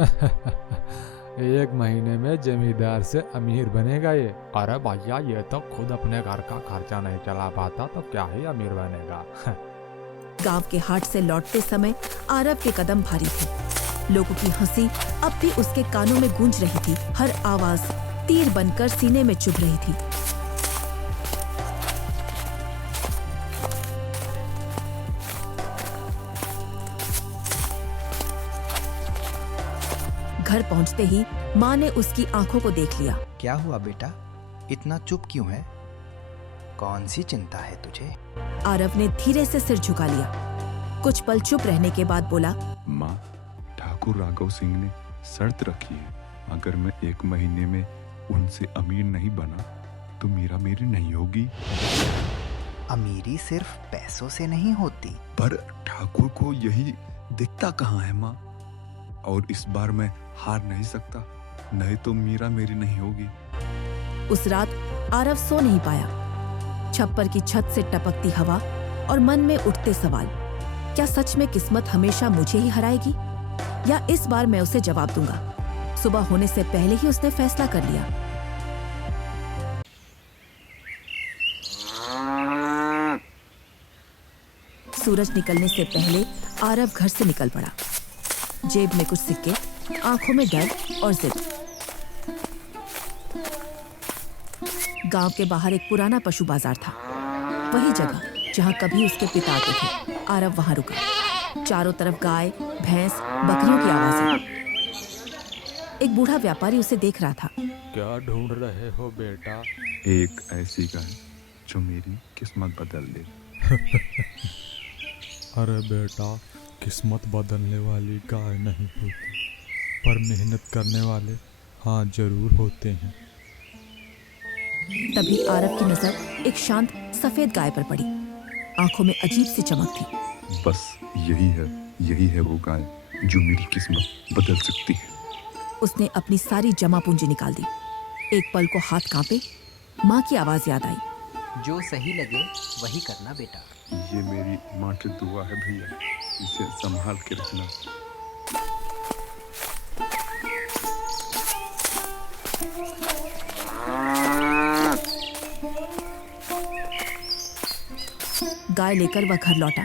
एक महीने में जमींदार से अमीर बनेगा ये। अरे भैया, ये तो खुद अपने घर का खर्चा नहीं चला पाता तो क्या ही अमीर बनेगा। गांव के हाट से लौटते समय आरव के कदम भारी थे। लोगों की हंसी अब भी उसके कानों में गूंज रही थी। हर आवाज तीर बनकर सीने में चुभ रही थी। घर पहुंचते ही माँ ने उसकी आंखों को देख लिया। क्या हुआ बेटा, इतना चुप क्यों है? कौन सी चिंता है तुझे? आरव ने धीरे से सिर झुका लिया। कुछ पल चुप रहने के बाद बोला, माँ, ठाकुर राघव सिंह ने शर्त रखी है, अगर मैं 1 महीने में उनसे अमीर नहीं बना तो मीरा मेरी नहीं होगी। अमीरी सिर्फ पैसों से नहीं होती। पर ठाकुर को यही दिखता कहाँ है माँ, और इस बार मैं हार नहीं सकता, नहीं तो मीरा मेरी नहीं होगी। उस रात आरव सो नहीं पाया। छप्पर की छत से टपकती हवा और मन में उठते सवाल। क्या सच में किस्मत हमेशा मुझे ही हराएगी, या इस बार मैं उसे जवाब दूंगा? सुबह होने से पहले ही उसने फैसला कर लिया। सूरज निकलने से पहले आरव घर से निकल पड़ा। जेब में कुछ सिक्के, आंखों में डर और जिद। गांव के बाहर एक पुराना पशु बाजार था, वही जगह जहां कभी उसके पिता आते थे। आरव वहां रुका। चारों तरफ गाय, भैंस, बकरियों की आवाजें। एक बूढ़ा व्यापारी उसे देख रहा था। क्या ढूंढ रहे हो बेटा? एक ऐसी गाय जो मेरी किस्मत बदल दे। अरे बेटा, किस्मत बदलने वाली गाय नहीं होती, पर मेहनत करने वाले हाँ जरूर होते हैं। तभी आरव की नजर एक शांत सफेद गाय पर पड़ी। आंखों में अजीब सी चमक थी। बस यही है वो गाय जो मेरी किस्मत बदल सकती है। उसने अपनी सारी जमा पूंजी निकाल दी। एक पल को हाथ कांपे। माँ की आवाज याद आई। जो सही लगे वही करना बेटा। ये मेरी माँ की दुआ है भैया, इसे संभाल के रखना। गाय लेकर वह घर लौटा।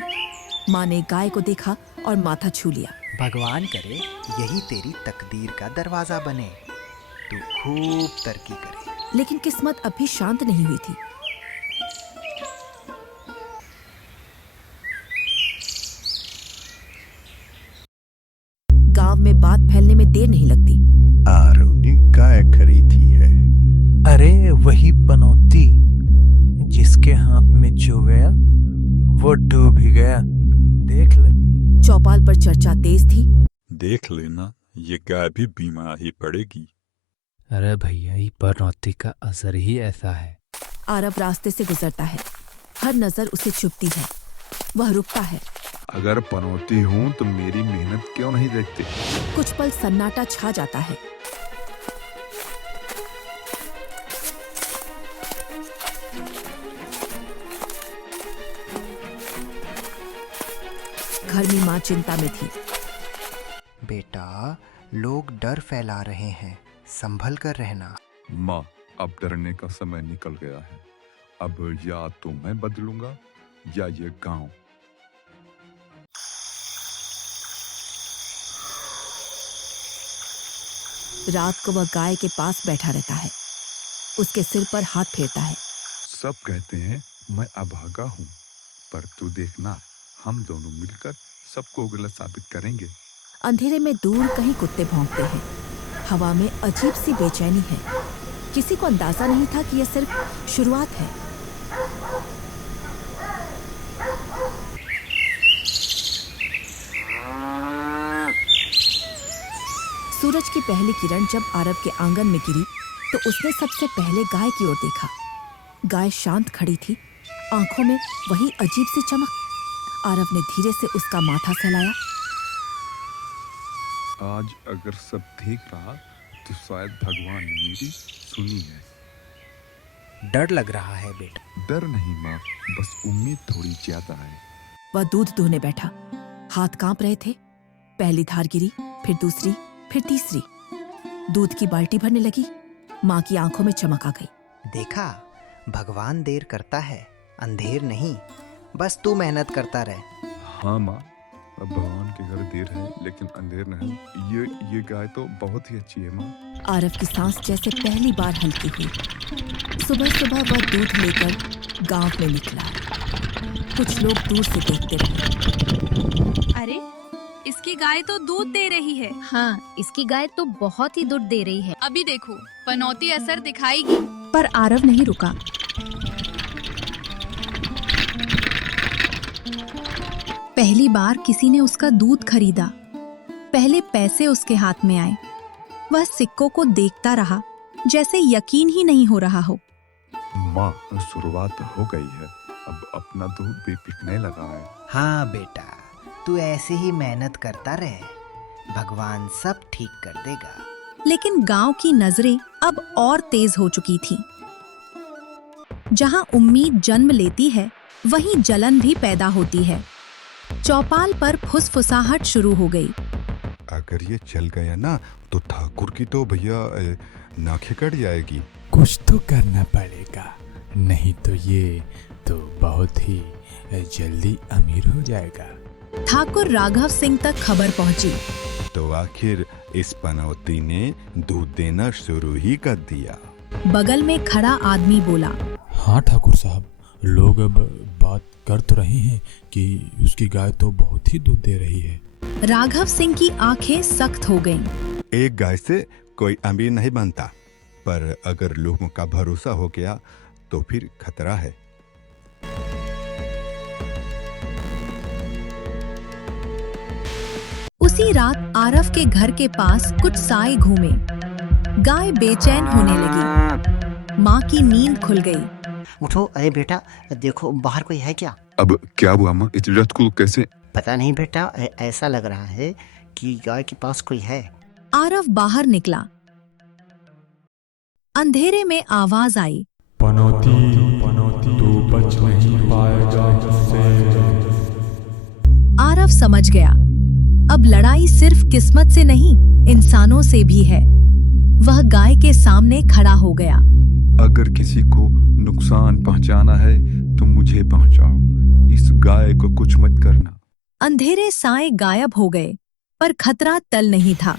माँ ने गाय को देखा और माथा छू लिया। भगवान करे यही तेरी तकदीर का दरवाजा बने, तू खूब तरक्की करे। लेकिन किस्मत अब भी शांत नहीं हुई थी। गांव में बात फैलने में देर नहीं लगती। आरव ने गाय खरीदी है। अरे वही पनौती जिसके हाथ में जो गया वो डूब ही गया, देख ले। चौपाल पर चर्चा तेज थी। देख लेना, ये गाय भी बीमार ही पड़ेगी। अरे भैया, ये पनौती का असर ही ऐसा है। आरव रास्ते से गुजरता है। हर नजर उसे चुभती है। वह रुकता है। अगर पनौती हूँ तो मेरी मेहनत क्यों नहीं देखते? कुछ पल सन्नाटा छा जाता है। घर में माँ चिंता में थी। बेटा, लोग डर फैला रहे हैं, संभल कर रहना। माँ, अब डरने का समय निकल गया है। अब या तो मैं बदलूंगा या ये गांव। रात को वह गाय के पास बैठा रहता है। उसके सिर पर हाथ फेरता है। सब कहते हैं मैं अभागा हूँ, पर तू देखना, हम दोनों मिलकर सबको गलत साबित करेंगे। अंधेरे में दूर कहीं कुत्ते भौंकते हैं। हवा में अजीब सी बेचैनी है। किसी को अंदाजा नहीं था कि यह सिर्फ शुरुआत है। सूरज की पहली किरण जब आरव के आंगन में गिरी तो उसने सबसे पहले गाय की ओर देखा। गाय शांत खड़ी थी, आंखों में वही अजीब सी चमक। आरव ने धीरे से उसका माथा सहलाया। आज अगर सब ठीक रहा तो शायद भगवान ने मेरी सुनी है। डर लग रहा है बेटा। डर नहीं माँ, बस उम्मीद थोड़ी ज्यादा है। वह दूध दूहने बैठा। हाथ कांप रहे थे। पहली धार गिरी, फिर दूसरी, फिर तीसरी। दूध की बाल्टी भरने लगी। माँ की आंखों में चमक आ गई। देखा, भगवान देर करता है, अंधेर नहीं। बस तू मेहनत करता रह। हाँ माँ, अब भगवान के घर देर है लेकिन अंधेर नहीं। ये गाय तो बहुत ही अच्छी है माँ। आरव की सांस जैसे पहली बार हल्की हुई। सुबह सुबह वह दूध लेकर गांव में निकला। कुछ लोग दूर से देखते रहे। अरे, इसकी गाय तो दूध दे रही है। हाँ, इसकी गाय तो बहुत ही दूध दे रही है। अभी देखो, पनौती असर दिखाएगी। पर आरव नहीं रुका। पहली बार किसी ने उसका दूध खरीदा। पहले पैसे उसके हाथ में आए। वह सिक्कों को देखता रहा, जैसे यकीन ही नहीं हो रहा हो। माँ, शुरुआत हो गई है, अब अपना दूध भी बिकने लगा है। हाँ बेटा, तू ऐसे ही मेहनत करता रहे, भगवान सब ठीक कर देगा। लेकिन गांव की नजरें अब और तेज हो चुकी थीं। जहां उम्मीद जन्म लेती है, वहीं जलन भी पैदा होती है। चौपाल पर फुसफुसाहट शुरू हो गई। अगर ये चल गया ना तो ठाकुर की तो भैया नाखें कट जाएगी। कुछ तो करना पड़ेगा, नहीं तो ये तो बहुत ही जल्दी अमीर हो जाएगा। ठाकुर राघव सिंह तक खबर पहुंची। तो आखिर इस पनौती ने दूध देना शुरू ही कर दिया। बगल में खड़ा आदमी बोला, हाँ ठाकुर साहब, लोग अब बात कर तो रहे हैं कि उसकी गाय तो बहुत ही दूध दे रही है। राघव सिंह की आंखें सख्त हो गईं। एक गाय से कोई अमीर नहीं बनता, पर अगर लोगों का भरोसा हो गया तो फिर खतरा है। उसी रात आरव के घर के पास कुछ साए घूमे। गाय बेचैन होने लगी। माँ की नींद खुल गई। उठो, अरे बेटा देखो बाहर कोई है क्या? अब क्या हुआ माँ, इस रात को कैसे? पता नहीं बेटा, ऐसा लग रहा है कि गाय के पास कोई है। आरव बाहर निकला। अंधेरे में आवाज आई, पनौती तू बच नहीं पाएगा मुझसे। आरव समझ गया, अब लड़ाई सिर्फ किस्मत से नहीं, इंसानों से भी है। वह गाय के सामने खड़ा हो गया। अगर किसी को नुकसान पहुंचाना है तो मुझे पहुंचाओ, इस गाय को कुछ मत करना। अंधेरे साए गायब हो गए, पर खतरा टल नहीं था।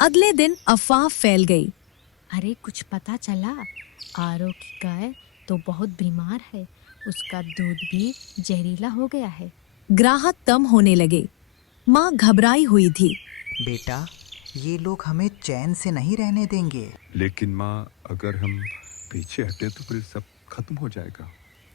अगले दिन अफवाह फैल गई। अरे, कुछ पता चला? आरव की गाय तो बहुत बीमार है, उसका दूध भी जहरीला हो गया है। ग्राहक कम होने लगे। माँ घबराई हुई थी। बेटा, ये लोग हमें चैन से नहीं रहने देंगे। लेकिन माँ, अगर हम पीछे हटे तो फिर सब खत्म हो जाएगा।